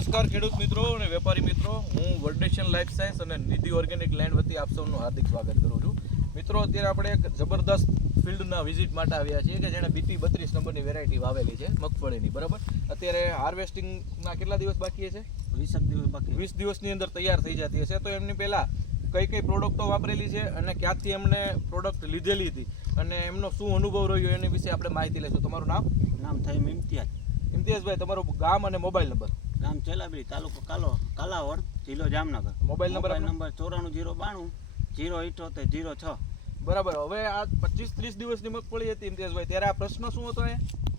નમસ્કાર ખેડૂત મિત્રો અને વેપારી મિત્રો. હું વર્ડેશન લાઈફ સાયન્સ અને નિધિ ઓર્ગેનિક લેન્ડ વતી આપ સૌનું હાર્દિક સ્વાગત કરું છું. મિત્રો અત્યારે આપણે એક જબરદસ્ત ફિલ્ડના વિઝિટ માટે આવ્યા છીએ કે જેણે બીટી બત્રીસ નંબરની વેરાયટી વાવેલી છે મગફળીની બરાબર? અત્યારે હાર્વેસ્ટિંગના કેટલા દિવસ બાકી છે? વીસક દિવસ બાકી વીસ દિવસની અંદર તૈયાર થઈ જતી હશે. તો એમની પહેલાં કઈ કઈ પ્રોડક્ટો વાપરેલી છે અને ક્યાંથી એમને પ્રોડક્ટ લીધેલી હતી અને એમનો શું અનુભવ રહ્યો એની વિશે આપણે માહિતી લઈશું. તમારું નામ? નામ થાય ઇમ્તિયાજ ઇમ્તિયાઝભાઈ તમારું ગામ અને મોબાઈલ નંબર ગામ ચેલાબરી તાલુકો કાલો કાલાવડ જિલ્લો જામનગર. મોબાઈલ નંબર નંબર ચોરાણું જીરો બાણું જીરો ઇઠોતેર જીરો છ. બરાબર હવે આ પચીસ ત્રીસ દિવસની મગફળી હતી ઇમ્તિયાઝભાઈ ત્યારે આ પ્રશ્ન શું હતો એ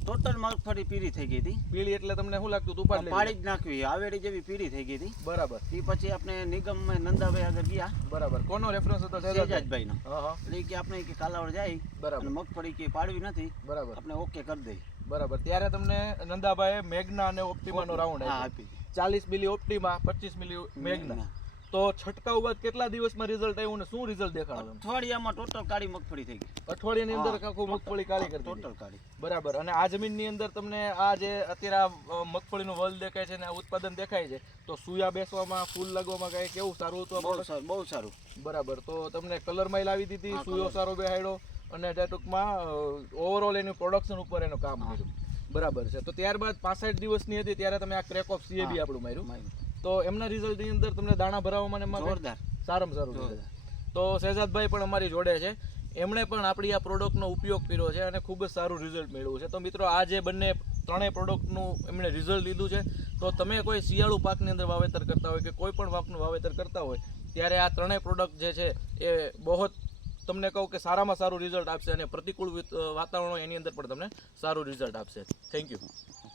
ટોટલ મગફળી પીળી થઈ ગઈ હતી. પીળી એટલે તમને શું લાગતું? હતું ઉપાડ પાડી જ નાખવી. આવેડી જેવી પીળી થઈ ગઈ હતી. બરાબર. એ પછી આપણે નિગમમાં નંદાભાઈ આગળ ગયા. બરાબર. કોનો રેફરન્સ હતો? સેજાજભાઈ હા એટલે કે આપણે કે કાલાવડ જાય બરાબર. મગફળી કે પાડવી નથી બરાબર. આપણે ઓકે કરી દઈ બરાબર. ત્યારે તમને નંદાભાઈ મેઘના અને ઓપ્ટિમાનો રાઉન્ડ આપી ચાલીસ મિલી ઓપ્ટિમા પચીસ મિલી મેઘના. તો છટકાવ બાદ કેટલા દિવસમાં રિઝલ્ટ આવ્યું ને શું રિઝલ્ટ દેખાડ્યું અઠવાડિયામાં ટોટલ કાળી મગફળી થઈ ગઈ. અઠવાડિયાની અંદર. આખું મગફળી કાળી કરી ટોટલ કાળી. બરાબર. અને આ જમીનની અંદર તમને આ જે અત્યારે આ મગફળીનો વલ દેખાય છે ને આ ઉત્પાદન દેખાય છે તો સુયા બેસવામાં ફૂલ લાગવામાં કઈ કેવું સારું હતું બહુ સારું બહુ સારું. બરાબર. તો તમને કલરમાં લાવી દીધી સુયો સારો બેહાડ્યો અને જે ટૂંકમાં ઓવરઓલ એનું પ્રોડક્શન ઉપર એનું કામ કર્યું. બરાબર છે. તો ત્યારબાદ પાસઠ દિવસની હતી ત્યારે તમે આ ક્રેક ઓફ સીએબી. આપણું માર્યું. માર્યું. તો એમના રિઝલ્ટની અંદર તમને દાણા ભરાવવામાં એમાં જોરદાર. સારામાં સારું તો શહેજાદભાઈ પણ અમારી જોડે છે. એમણે પણ આપણી આ પ્રોડક્ટનો ઉપયોગ કર્યો છે અને ખૂબ જ સારું રિઝલ્ટ મેળવ્યું છે. તો મિત્રો આ જે બંને ત્રણેય પ્રોડક્ટનું એમણે રિઝલ્ટ લીધું છે તો તમે કોઈ શિયાળુ પાકની અંદર વાવેતર કરતા હોય કે કોઈ પણ પાકનું વાવેતર કરતા હોય ત્યારે આ ત્રણેય પ્રોડક્ટ જે છે એ બહુ તમને કહું કે સારામાં સારું રિઝલ્ટ આપશે અને પ્રતિકૂળ વિત- વાતાવરણ એની અંદર પણ તમને સારું રિઝલ્ટ આપશે. Thank you